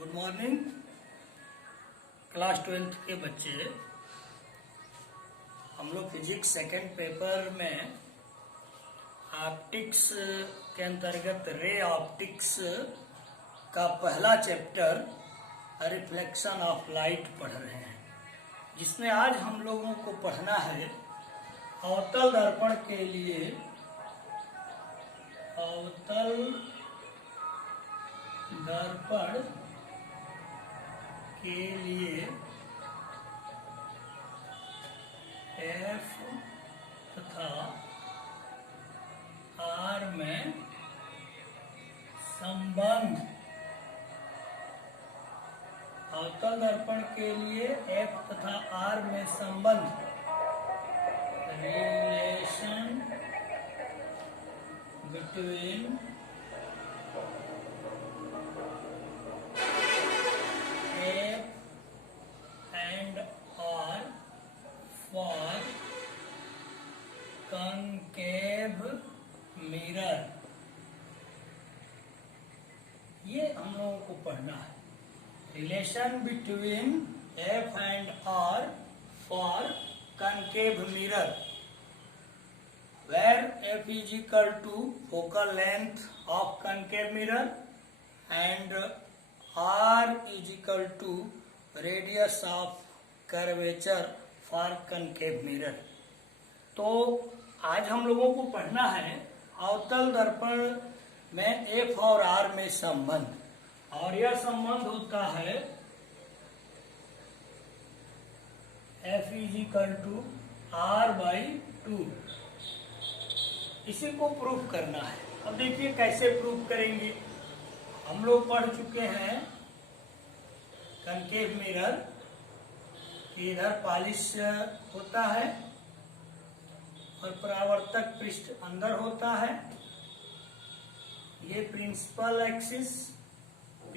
Good morning class 12th के बच्चे। हम लोग फिजिक्स सेकेंड पेपर में ऑप्टिक्स के अंतर्गत रे ऑप्टिक्स का पहला चैप्टर रिफ्लेक्शन ऑफ लाइट पढ़ रहे हैं, जिसमें आज हम लोगों को पढ़ना है अवतल दर्पण के लिए अवतल दर्पण के लिए एफ तथा आर में संबंध। अवतल दर्पण के लिए एफ तथा आर में संबंध, relation between for concave mirror, ये हम लोगों को पढ़ना है। Relation between F and R for concave mirror, where f is equal to focal length of concave mirror and r is equal to radius of curvature for concave mirror। तो आज हम लोगों को पढ़ना है अवतल दर्पण में f और r में संबंध, और यह संबंध होता है f is equal to r/2। इसी को प्रूफ करना है। अब देखिए कैसे प्रूफ करेंगे। हम लोग पढ़ चुके हैं कॉन्केव मिरर कि इधर पॉलिश होता है और परावर्तक पृष्ठ अंदर होता है। ये प्रिंसिपल एक्सिस P,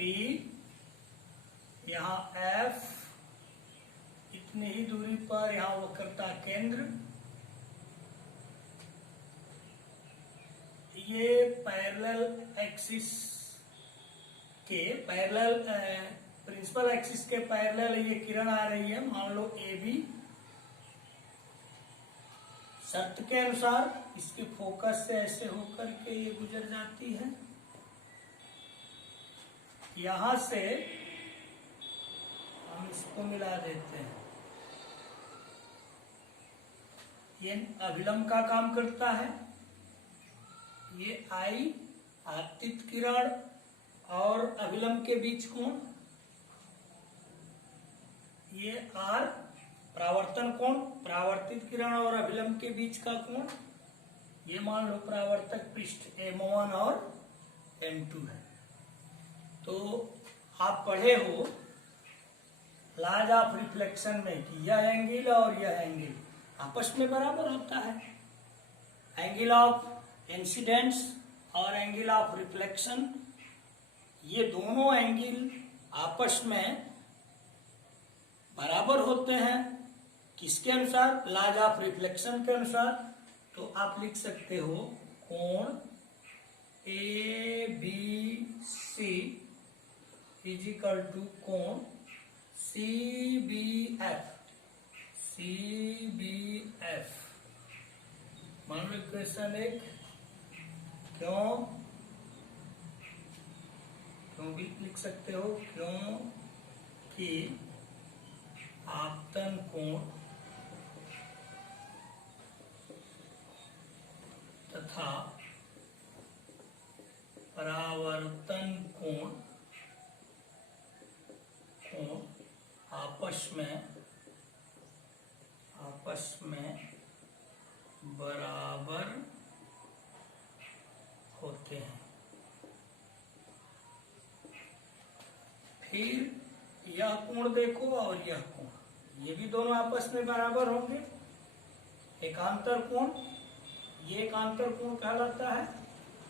यहाँ F, इतनी ही दूरी पर यहाँ वक्रता केंद्र, ये पैरेलल एक्सिस के पैरेलल प्रिंसिपल एक्सिस के पैरेलल ये किरण आ रही है, मान लो AB। शर्त के अनुसार इसके फोकस से ऐसे होकर के ये गुजर जाती है। यहां से हम इसको मिला देते हैं। ये अभिलंब का काम करता है। ये I आपतित किरण और अभिलंब के बीच कोण, ये R परावर्तन कोण, परावर्तित किरण और अभिलंब के बीच का कोण। ये मान लो परावर्तक पृष्ठ M1 और M2 है। तो आप पढ़े हो लॉज ऑफ रिफ्लेक्शन में कि यह एंगल और यह एंगल आपस में बराबर होता है। एंगल ऑफ इंसिडेंस और एंगल ऑफ रिफ्लेक्शन, ये दोनों एंगल आपस में बराबर होते हैं। किसके अनुसार? लॉज ऑफ रिफ्लेक्शन के अनुसार। तो आप लिख सकते हो कोण ABC इज इक्वल टू कोण CBF। मान लो इक्वेशन 1। क्यों भी लिख सकते हो, क्योंकि आपतन कोण तथा परावर्तन कोण आपस में बराबर होते हैं। फिर यह कोण देखो और यह कोण, ये भी दोनों आपस में बराबर होंगे। एकांतर कोण, ये एकांतर कोण कहलाता है।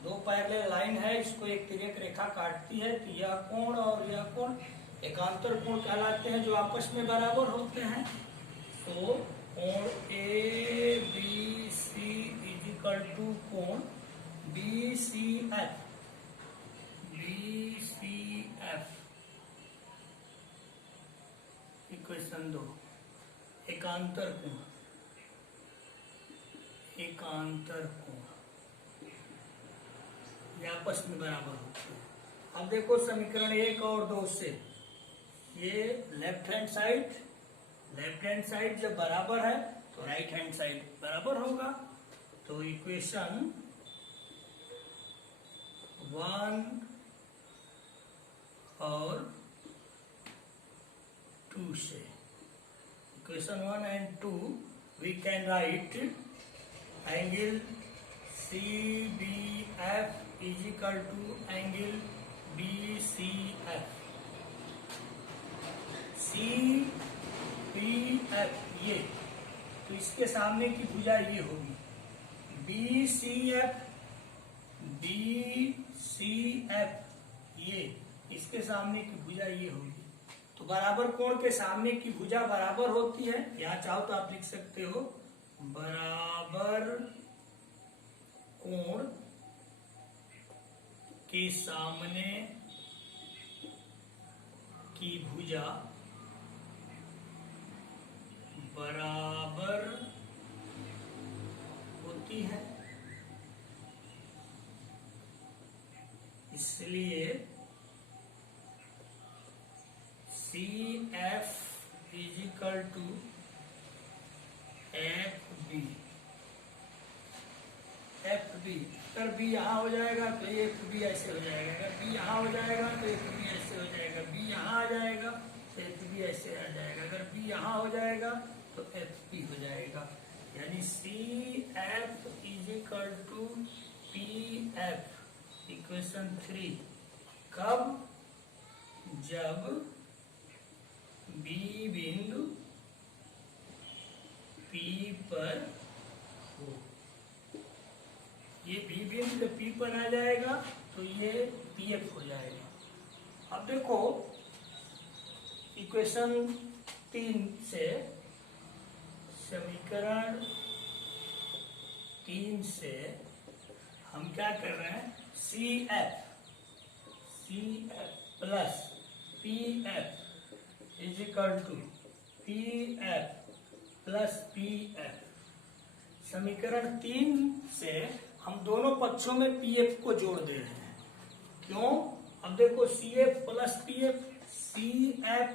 दो पैरेलल लाइन है, इसको एक तिर्यक रेखा काटती है, तो यह कोण और यह कोण एकांतर कोण कहलाते हैं, जो आपस में बराबर होते हैं। तो कोण ABC इज इक्वल टू कोण BCF इक्वेशन 2, एकांतर कोण, एकांतर कोण ये आपस में बराबर होते हैं। अब देखो समीकरण 1 और 2 से ये लेफ्ट हैंड साइड जब बराबर है तो राइट हैंड साइड बराबर होगा। तो इक्वेशन 1 और 2 से, equation 1 and 2 we can write angle CBF is equal to angle BCF। CBF ये, तो इसके सामने की भुजा ये होगी। BCF ये, इसके सामने की भुजा ये होगी। तो बराबर कोण के सामने की भुजा बराबर होती है। यहाँ चाहो तो आप लिख सकते हो बराबर कोण के सामने की भुजा बराबर होती है, इसलिए CF is equal to FB। अगर B यहाँ हो जाएगा तो FB ऐसे हो जाएगा, अगर B यहाँ हो जाएगा तो FB ऐसे हो जाएगा, B यहाँ आ जाएगा तो FB ऐसे आ जाएगा, अगर B यहाँ हो जाएगा तो FB हो जाएगा। यानी CF is equal to PF, equation 3। कब? जब B बिंदु P पर हो। ये B बिंदु जब P पर आ जाएगा तो ये PF हो जाएगा। अब देखो इक्वेशन 3 से, समीकरण 3 से हम क्या कर रहे हैं, CF plus PF is equal to PF plus PF। समीकरण 3 से हम दोनों पक्षों में PF को जोड़ दे रहे हैं। क्यों? अब देखो CF plus PF, CF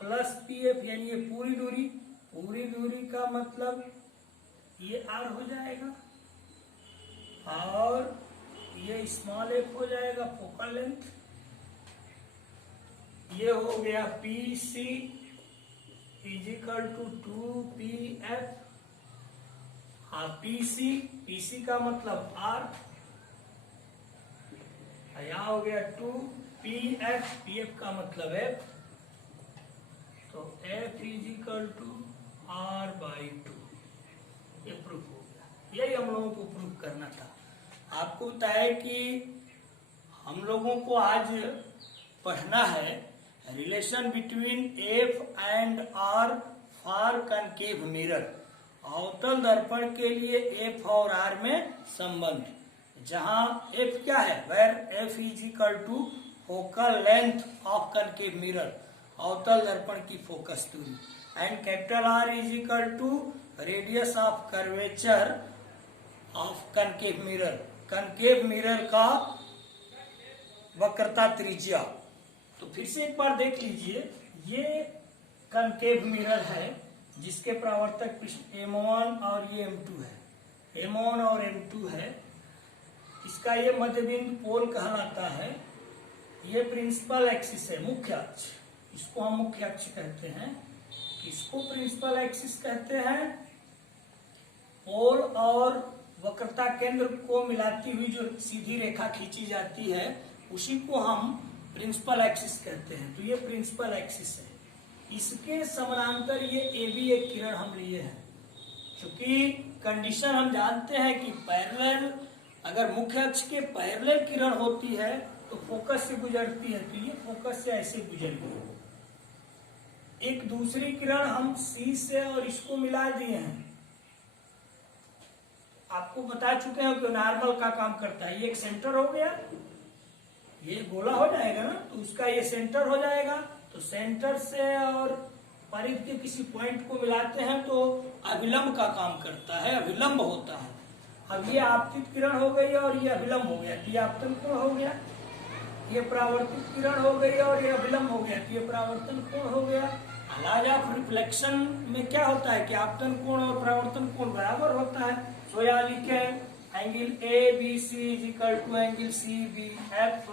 plus PF यानी ये पूरी दूरी का मतलब ये R हो जाएगा और ये स्मॉल f हो जाएगा फोकल लेंथ। ये हो गया PC is equal to 2PF। हाँ PC का मतलब R, यहाँ हो गया 2PF का मतलब F। तो F is equal to R/2। ये प्रूफ हो गया। यही हम लोगों को प्रूफ करना था। आपको बताया कि हम लोगों को आज पढ़ना है relation between F and R for concave mirror. अवतल दर्पण के लिए F और R में संबंध, जहां F क्या है, where F is equal to focal length of concave mirror, अवतल दर्पण की फोकस दूरी, and capital R is equal to radius of curvature of concave mirror, concave mirror का वक्रता त्रिज्या। तो फिर से एक बार देख लीजिए, ये कनकेव मिरर है जिसके परावर्तक पृष्ठ M1 और ये M2 है, M1 और M2 है। इसका ये मध्यबिंदु पोल कहलाता है। ये प्रिंसिपल एक्सिस है, मुख्य अक्ष, इसको हम मुख्य अक्ष कहते हैं। इसको प्रिंसिपल एक्सिस कहते हैं। पोल और वक्रता केंद्र को मिलाती हुई जो सीधी रेखा खींची जाती है उसी को हम प्रिंसिपल एक्सिस कहते हैं। तो ये प्रिंसिपल एक्सिस है, इसके समानांतर ये AB एक किरण हम लिए हैं। क्योंकि कंडीशन हम जानते हैं कि पैरेलल, अगर मुख्य अक्ष के पैरेलल किरण होती है तो फोकस से गुजरती है, तो ये फोकस से ऐसे गुजर गई। एक दूसरी किरण हम C से और इसको मिला दिए हैं। आपको बता चुके हैं कि नॉर्मल का काम करता है। ये एक सेंटर हो गया, ये गोला हो जाएगा ना, तो उसका ये सेंटर हो जाएगा। तो सेंटर से और परिधि के किसी पॉइंट को मिलाते हैं तो अभिलंब का काम करता है, अभिलंब होता है। अब ये आपतित किरण हो गई और ये अभिलंब हो गया, ये आपतन कोण हो गया। ये परावर्तित किरण हो गई और ये अभिलंब हो गया, ये परावर्तन कोण हो गया। लॉज ऑफ रिफ्लेक्शन में क्या होता है कि आपतन कोण और परावर्तन कोण बराबर होता है। तो यहाँ लिखे angle A B C is equal to angle C B F,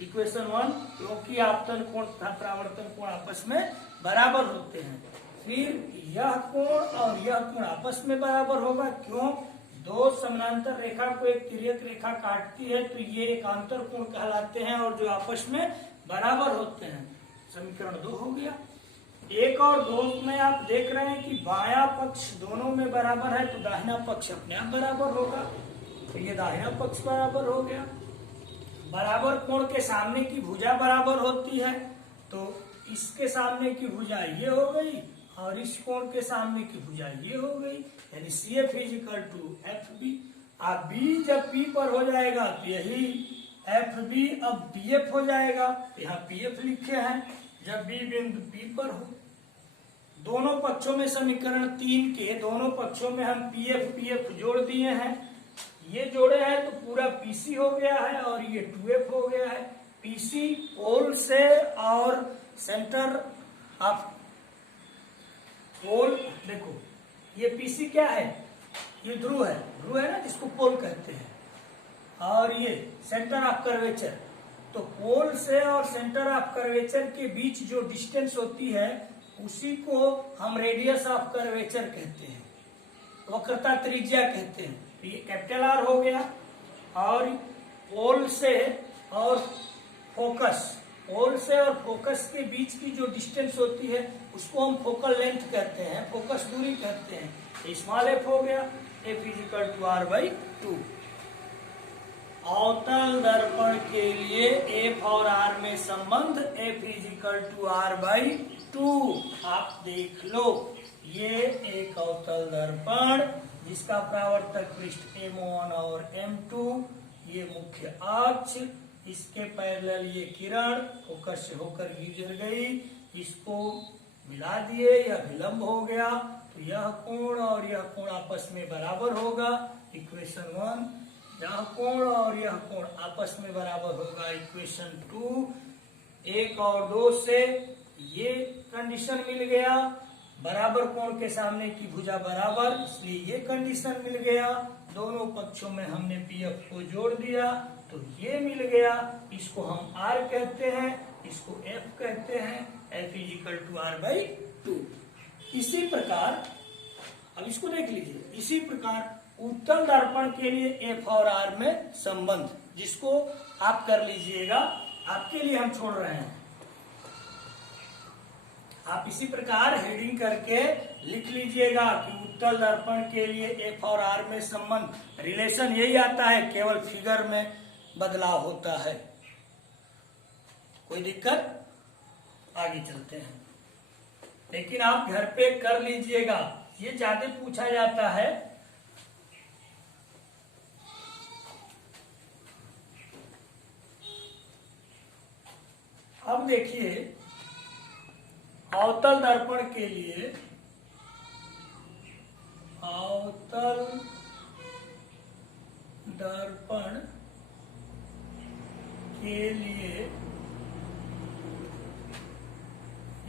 equation 1, क्योंकि आपतन कोण तथा परावर्तन कोण आपस में बराबर होते हैं। फिर यह कोण और यह कोण आपस में बराबर होगा, क्यों? दो समानांतर रेखा को एक तिर्यक रेखा काटती है तो ये एक आंतर कोण कहलाते हैं और जो आपस में बराबर होते हैं। समीकरण 2 हो गया। 1 और 2 में आप देख रहे हैं कि बायां पक्ष दोनों में बराबर है तो दाहिना पक्ष अपने आप बराबर होगा, तो ये दाहिना पक्ष बराबर हो गया। बराबर कोण के सामने की भुजा बराबर होती है तो इसके सामने की भुजा ये हो गई और इस कोण के सामने की भुजा ये हो गई, यानी CF is equal to FB। अब B जब P पर हो जाएगा तो यही FB अब PF हो जाएगा, यहाँ PF लिखे हैं। जब B बिंदु P पर हो, दोनों पक्षों में समीकरण 3 के दोनों पक्षों में हम PF जोड़ दिए हैं। ये जोड़े हैं तो पूरा PC हो गया है और ये 2F हो गया है। PC पोल से और सेंटर ऑफ पोल, देखो ये PC क्या है, ये ध्रुव है ना जिसको पोल कहते हैं, और ये सेंटर ऑफ कर्वेचर। तो पोल से और सेंटर ऑफ कर्वेचर के बीच जो डिस्टेंस होती है उसी को हम रेडियस ऑफ कर्वेचर कहते हैं, वक्रता त्रिज्या कहते हैं। तो ये कैपिटल R हो गया। और पोल से और फोकस के बीच की जो डिस्टेंस होती है उसको हम फोकल लेंथ कहते हैं, फोकस दूरी कहते हैं। स्मॉल f हो गया, f is equal to R/2। अवतल दर्पण के लिए f और r में संबंध f is equal to R/2। आप देख लो, ये एक अवतल दर्पण जिसका परावर्तक पृष्ठ M1 और M2, ये मुख्य अक्ष, इसके पैरेलल ये किरण फोकस से होकर गुजर गई, इसको मिला दिए, यह विलंब हो गया तो यह कोण और यह कोण आपस में बराबर होगा, इक्वेशन 1। यह कोण और यह कोण आपस में बराबर होगा, इक्वेशन 2। 1 और 2 से ये कंडीशन मिल गया, बराबर कोण के सामने की भुजा बराबर, इसलिए ये कंडीशन मिल गया। दोनों पक्षों में हमने PF को जोड़ दिया तो ये मिल गया। इसको हम R कहते हैं, इसको F कहते हैं, F is equal to R/2। इसी प्रकार अब इसको देख लीजिए, इसी प्रकार उत्तल दर्पण के लिए F और R में संबंध, जिसको आप कर लीजिएगा, आपके लिए हम छोड़ रहे हैं। आप इसी प्रकार हेडिंग करके लिख लीजिएगा कि उत्तल दर्पण के लिए F और R में संबंध, रिलेशन यही आता है, केवल फिगर में बदलाव होता है। कोई दिक्कत? आगे चलते हैं, लेकिन आप घर पे कर लीजिएगा, ये ज्यादा पूछा जाता है। अब देखिए, अवतल दर्पण के लिए, अवतल दर्पण के लिए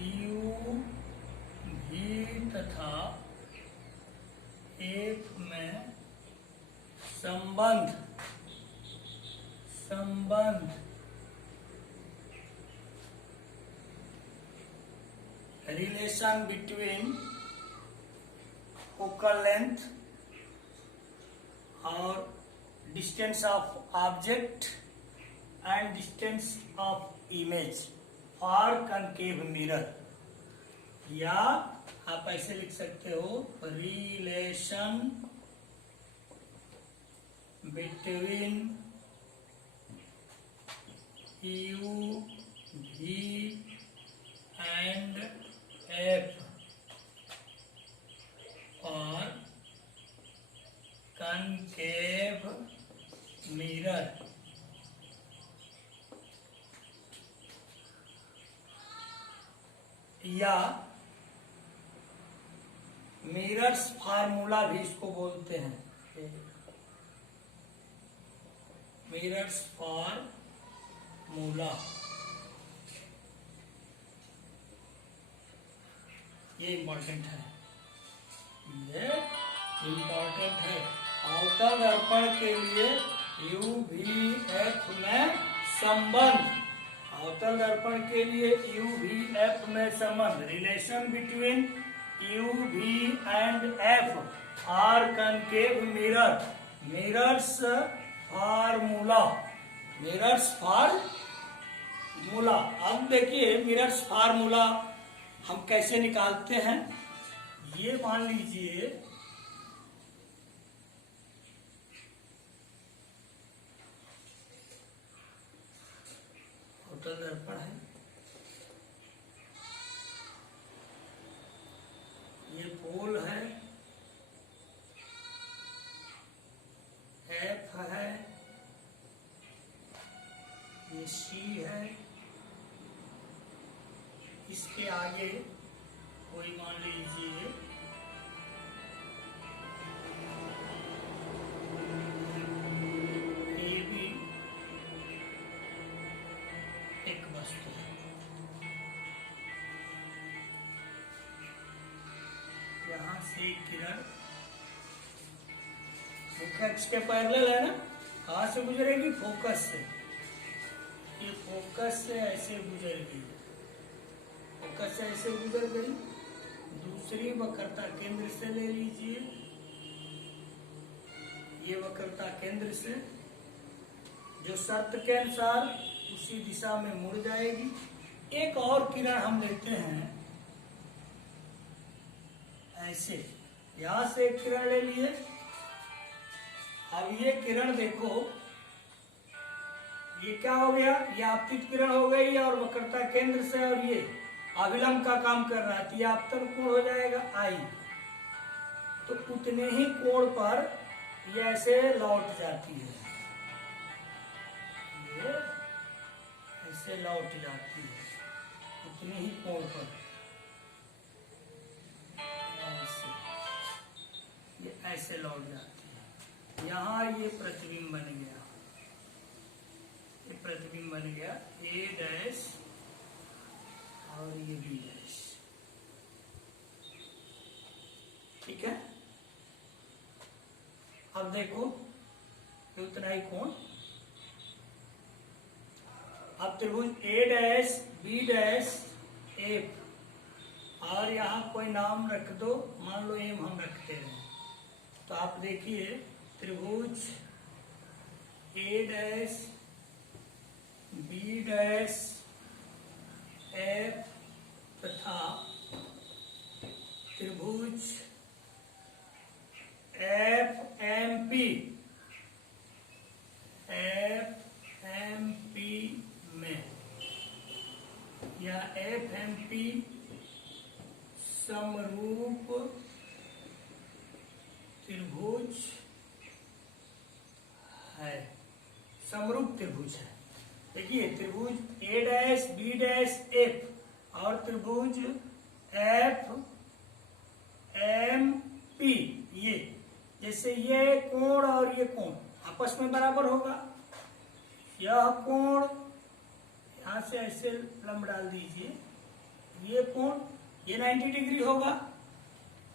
U, V तथा F में संबंध relation between focal length और distance of object and distance of image for concave mirror, या आप ऐसे लिख सकते हो, relation between U, V and F or concave mirror। या मिरर्स फार्मूला भी इसको बोलते हैं, मिरर्स फार्मूला, ये इंपॉर्टेंट है, ये इंपॉर्टेंट है। अवतल दर्पण के लिए UVF में संबंध, अवतल दर्पण के लिए UVF में संबंध, relation between UV and F are concave mirror, mirrors formula, mirrors formula. अब देखिए मिरर्स फार्मूला हम कैसे निकालते हैं। ये मान लीजिए अवतल दर्पण है, ये पोल है, F है, ये C है, इसके आगे कोई मान लीजिए AB एक वस्तु है, यहां से किरण मुख्य अक्ष के पैरेलल है ना, कहां से गुजरेगी, फोकस से, ये फोकस से ऐसे गुजर गई, फोकस से ऐसे गुजर गई। दूसरी वक्रता केंद्र से ले लीजिए, ये वक्रता केंद्र से जो शर्त के अनुसार उसी दिशा में मुड़ जाएगी। एक और किरण हम लेते हैं ऐसे, यहां से एक किरण ले लिए। अब ये किरण देखो, ये क्या हो गया, ये आपतित किरण हो गई और वक्रता केंद्र से और ये अभिलंब का काम कर रहा है, तो ये आपतन कोण हो जाएगा I। तो उतने ही कोण पर ये ऐसे लौट जाती है, ये ऐसे लौट जाती है, उतने ही कोण पर ऐसे, ये ऐसे लौट जाती है। यहाँ ये प्रतिबिंब बन गया, ये प्रतिबिंब बन गया A डैश और ये B डैश, ठीक है। अब देखो ये उतना ही कोण, अब त्रिभुज A dash B dash F और यहाँ कोई नाम रख दो, मान लो M हम रखते हैं, तो आप देखिए त्रिभुज A dash B dash F तथा त्रिभुज FMP में या FMP समरूप त्रिभुज है, समरूप त्रिभुज है। देखिए त्रिभुज A dash B dash F और त्रिभुज FMP, ये जैसे ये कोण और ये कोण आपस में बराबर होगा, यह कोण यहां से ऐसे लंब डाल दीजिए, ये कोण ये 90 डिग्री होगा,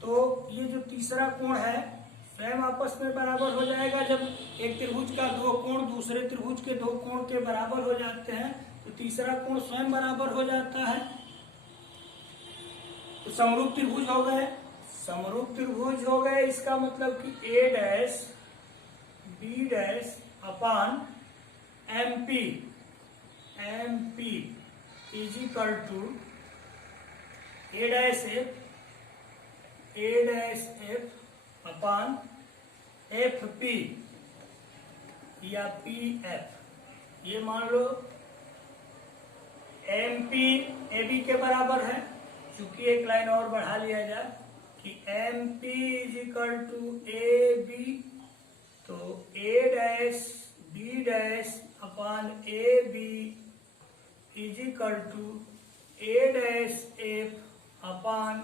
तो ये जो तीसरा कोण है स्वयं आपस में बराबर हो जाएगा। जब एक त्रिभुज का दो कोण दूसरे त्रिभुज के दो कोण के बराबर हो जाते हैं तो तीसरा कोण स्वयं बराबर हो जाता है, तो समरूप त्रिभुज हो गए, समरूप त्रिभुज हो गए। इसका मतलब कि A dash B dash upon MP is equal to A dash F upon FP या PF। ये मान लो MP AB के बराबर है, चूंकि एक लाइन और बढ़ा लिया जाए कि MP is equal to AB, तो A dash B dash upon AB is equal to A dash F upon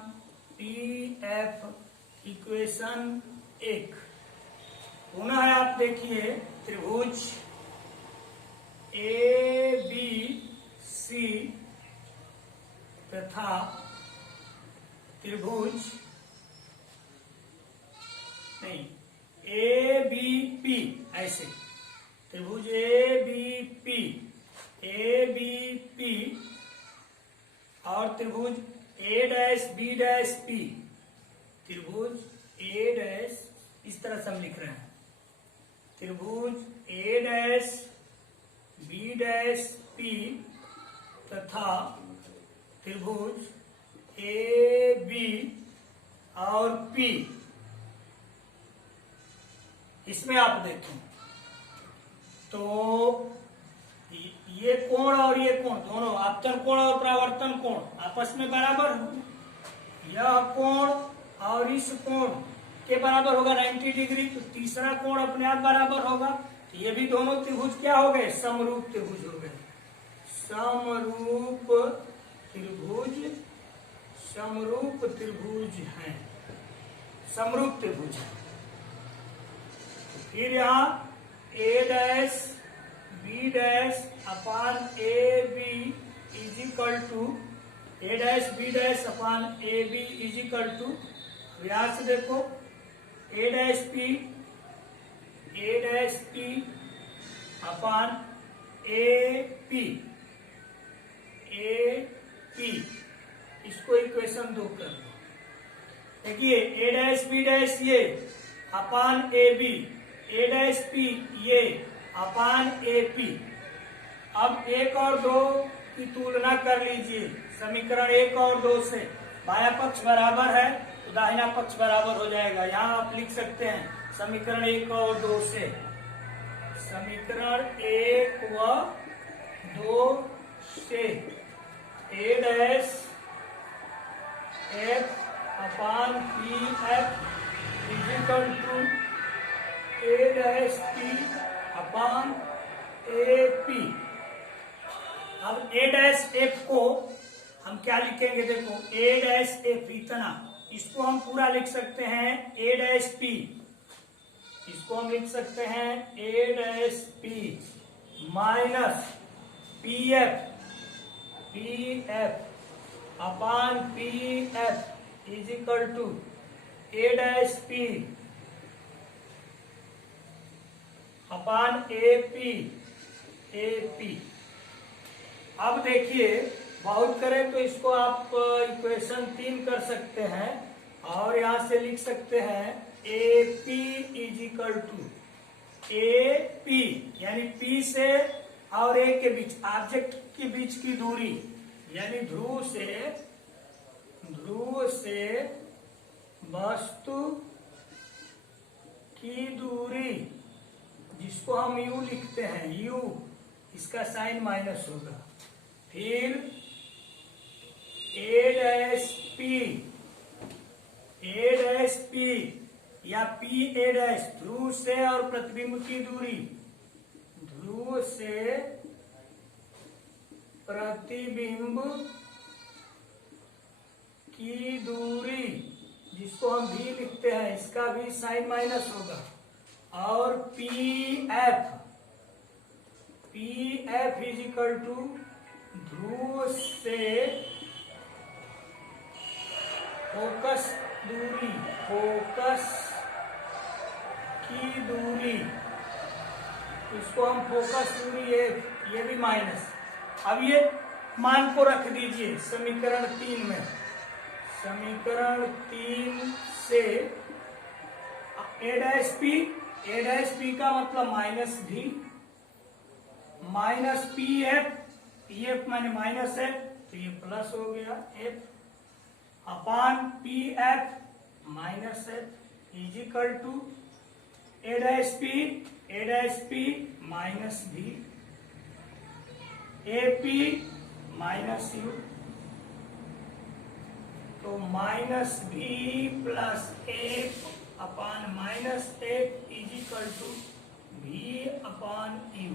PF equation 1 पुनः आप देखिए त्रिभुज ए बी सी तथा त्रिभुज नहीं ए बी पी, ऐसे त्रिभुज ए बी पी और त्रिभुज ए डैश बी डैश पी, त्रिभुज ए डैश इस तरह से हम लिख रहे हैं, त्रिभुज ए डैश बी डैश पी तथा त्रिभुज ए बी और पी, इसमें आप देखें तो ये कोण और ये कोण दोनों आपतन कोण और परावर्तन कोण आपस में बराबर हो, यह कोण और इस कोण के बराबर होगा 90 डिग्री, तो तीसरा कोण अपने आप बराबर होगा, तो ये भी दोनों त्रिभुज क्या हो गए, समरूप त्रिभुज हो गए, समरूप त्रिभुज हैं, समरूप त्रिभुज है। फिर यहाँ A dash B dash upon A B is equal to A dash B dash upon A B is equal to, यहां से देखो A dash P upon A P, इसको इक्वेशन 2 कर दो। देखिए ए डैश बी डैश ये upon A B, A dash P ये upon A P. अब 1 और 2 की तुलना कर लीजिए, समीकरण 1 और 2 से बायां पक्ष बराबर है तो दाहिना पक्ष बराबर हो जाएगा। यहाँ आप लिख सकते हैं समीकरण 1 और 2 से, समीकरण 1 व 2 से A dash F upon P F is equal to A dash P upon A P. अब ए डैश एफ को हम क्या लिखेंगे, देखो ए डैश एफ इतना, इसको हम पूरा लिख सकते हैं ए डैश पी, इसको हम लिख सकते हैं A dash P minus P F upon P F is equal to A dash P upon A P. अब देखिए बहुत करें तो इसको आप इक्वेशन 3 कर सकते हैं और यहां से लिख सकते हैं A P is equal to A P, यानी पी से और ए के बीच ऑब्जेक्ट के बीच की दूरी, यानी ध्रुव से वस्तु की दूरी, जिसको हम यू लिखते हैं, यू इसका साइन माइनस होगा। फिर ए डैश पी या पी ए डैश, ध्रुव से और प्रतिबिंब की दूरी, ध्रुव से प्रतिबिंब की दूरी, जिसको हम भी लिखते हैं, इसका भी साइन माइनस होगा। और P F is equal to ध्रुव से फोकस की दूरी, इसको हम फोकस दूरी ये भी माइनस। अब ये मान को रख दीजिए समीकरण 3 में, समीकरण 3 से ए डैश पी का मतलब minus V, minus P F माने माइनस है तो ये प्लस हो गया F upon P F minus F is equal to A dash P minus V A P minus U, तो minus V plus F upon minus F is equal to V upon U,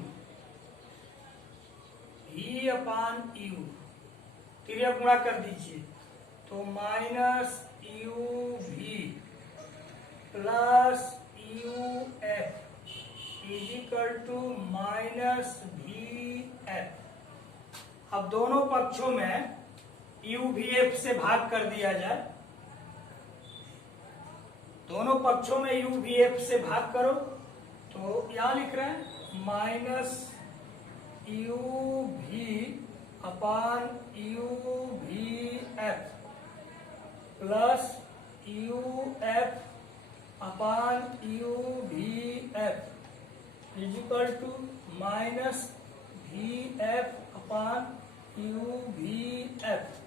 तिर्यक गुणा कर दीजिए तो minus U V plus U F is equal to minus V F. अब दोनों पक्षों में यू वी एफ से भाग कर दिया जाए, दोनों पक्षों में यू वी एफ से भाग करो, तो यहां लिख रहे हैं minus U V upon U V F plus U F upon U V F is equal to minus V F upon U V F.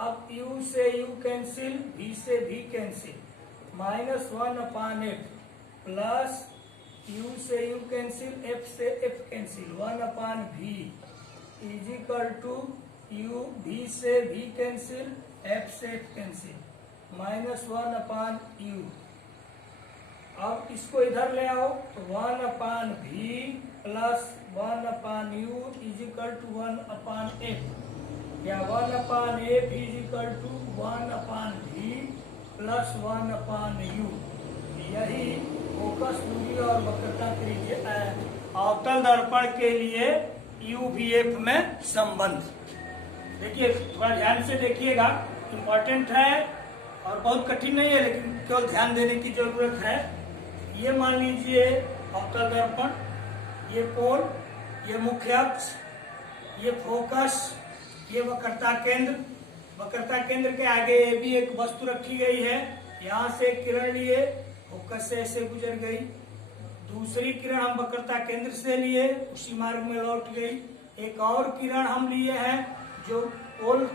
अब u से u कैंसिल, v से v cancel, minus 1 upon F plus u से u cancel, f से f cancel, 1 upon v is equal to u, v से v cancel, f से f cancel, minus 1 upon u। अब इसको इधर ले आओ तो 1 upon v plus 1 upon u is equal to 1 upon f, या 1 upon f is equal to 1 upon v plus 1 upon u। यही फोकस दूरी और वक्रता त्रिज्या अवतल दर्पण के लिए UVF में संबंध। देखिए थोड़ा ध्यान से देखिएगा, इम्पोर्टेंट है और बहुत कठिन नहीं है, लेकिन केवल ध्यान देने की जरूरत है। ये मान लीजिए अवतल दर्पण, ये कोण, ये मुख्य अक्ष, ये फोकस, ये वक्रता केंद्र। वक्रता केंद्र के आगे ये भी एक वस्तु रखी गई है, यहाँ से किरण लिए, फोकस से ऐसे गुजर गई, दूसरी किरण हम वक्रता केंद्र से लिए, उसी मार्ग में लौट गई, एक और किरण हम लिए हैं जो पोल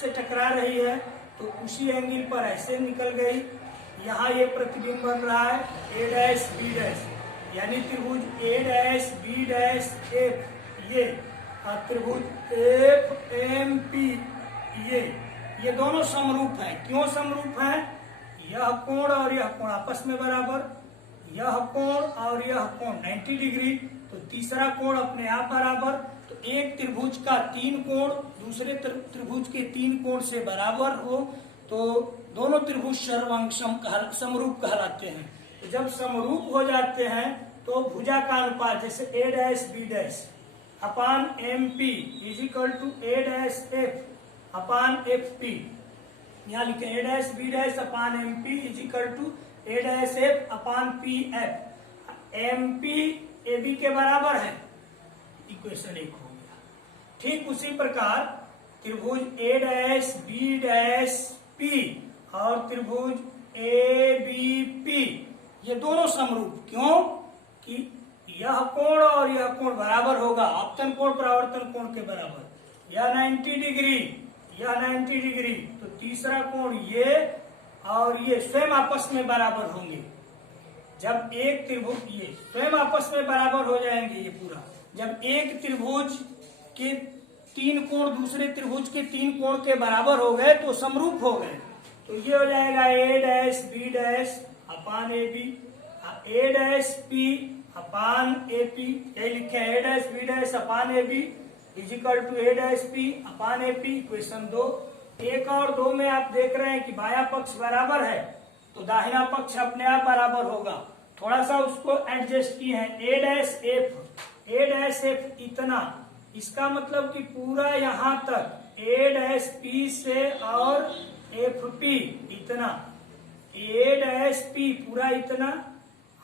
से टकरा रही है तो उसी एंगल पर ऐसे निकल गई। यहाँ ये प्रतिबिंब बन रहा है a डैश b डैश, यानी त्रिभुज a dash b dash f, ये त्रिभुज एफ एम पी, ये दोनों समरूप है। क्यों समरूप है? यह कोण और यह कोण आपस में बराबर, यह कोण और यह कोण 90 डिग्री, तो तीसरा कोण अपने आप बराबर। तो एक त्रिभुज का 3 कोण दूसरे त्रिभुज के 3 कोण से बराबर हो तो दोनों त्रिभुज सर्वांग समरूप कहलाते हैं। तो जब समरूप हो जाते हैं तो भुजा का अनुपात, जैसे a dash b dash upon M P is equal to a dash f upon F P, यहाँ लिखे a dash b dash upon M P is equal to a dash f upon P F. M P A B के बराबर है, equation 1 हो गया। ठीक उसी प्रकार त्रिभुज a dash b dash p और त्रिभुज ए बी पी, ये दोनों समरूप। क्यों? कि यह कोण और यह कोण बराबर होगा, आपतन कोण परावर्तन कोण के बराबर। यह 90 डिग्री, यह 90 डिग्री, तो तीसरा कोण ये और ये स्वयं आपस में बराबर होंगे। जब एक त्रिभुज, ये स्वयं आपस में बराबर हो जाएंगे ये पूरा। जब एक त्रिभुज के 3 कोण दूसरे त्रिभुज के 3 कोण के बराबर हो गए तो समरूप हो गए। तो ये हो जाएगा a dash b dash upon A B, a dash p upon A P, ये लिखे a dash b dash upon A B is equal to a dash p upon A P, equation 2। 1 और 2 में आप देख रहे हैं कि बायां पक्ष बराबर है तो दाहिना पक्ष अपने आप बराबर होगा। थोड़ा सा उसको एडजस्ट किए हैं, a डैश f इतना, इसका मतलब कि पूरा यहाँ तक a डैश p से और एफ पी इतना, a डैश p पूरा इतना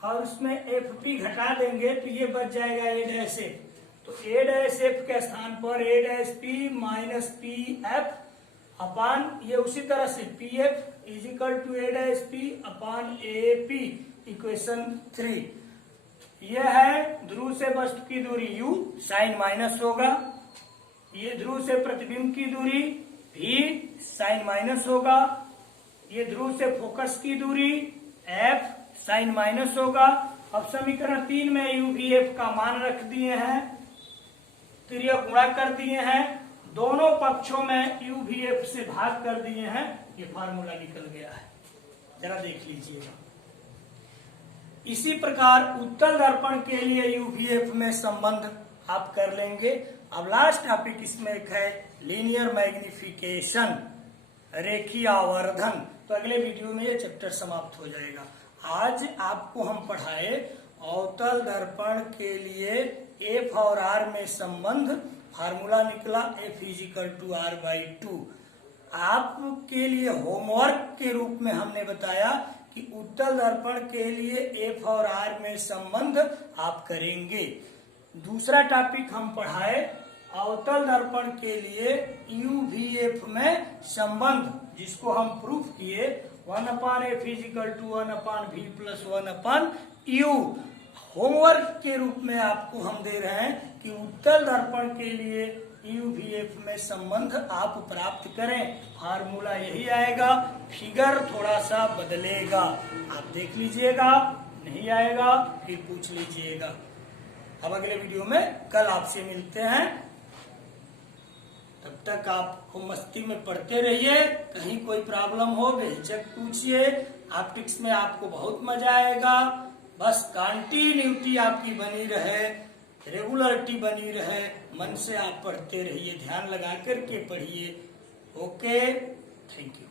और उसमें एफ पी घटा देंगे तो ये बच जाएगा a डैश f। तो a डैश f के स्थान पर a dash p minus P F upon, ये उसी तरह से P F is equal to a dash p upon A P, equation 3। यह है ध्रुव से वस्तु की दूरी u, साइन माइनस होगा। ये ध्रुव से प्रतिबिंब की दूरी v, साइन माइनस होगा। ये ध्रुव से फोकस की दूरी f, साइन माइनस होगा। अब समीकरण 3 में UVF का मान रख दिए हैं, त्रिय गुणा कर दिए हैं, दोनों पक्षों में UVF से भाग कर दिए हैं, ये फार्मूला निकल गया है। जरा देख लीजिएगा। इसी प्रकार उत्तल दर्पण के लिए UVF में संबंध आप कर लेंगे। अब लास्ट टॉपिक इसमें एक है लीनियर मैग्निफिकेशन, रेखीय आवर्धन। तो अगले वीडियो में ये चैप्टर समाप्त हो जाएगा। आज आपको हम पढ़ाए अवतल दर्पण के लिए एफ और आर में संबंध। फार्मूला निकला F=R/2। आपके लिए होमवर्क के रूप में हमने बताया कि उत्तल दर्पण के लिए एफ और आर में संबंध आप करेंगे। दूसरा टॉपिक हम पढ़ाए अवतल दर्पण के लिए UVF में संबंध, जिसको हम प्रूफ किए 1/F=1/V+1/U। होमवर्क के रूप में आपको हम दे रहे हैं कि उत्तल दर्पण के लिए UVF में संबंध आप प्राप्त करें। फार्मूला यही आएगा, फिगर थोड़ा सा बदलेगा, आप देख लीजिएगा। नहीं आएगा फिर पूछ लीजिएगा। अब अगले वीडियो में कल आपसे मिलते हैं। तब तक आप मस्ती में पढ़ते रहिए। कहीं कोई प्रॉब्लम हो बेझिझक पूछिए। ऑप्टिक्स में आपको बहुत मजा आएगा। बस कंटिन्यूटी आपकी बनी रहे, रेगुलरिटी बनी रहे, मन से आप पढ़ते रहिए, ध्यान लगा करके पढ़िए। Okay, thank you.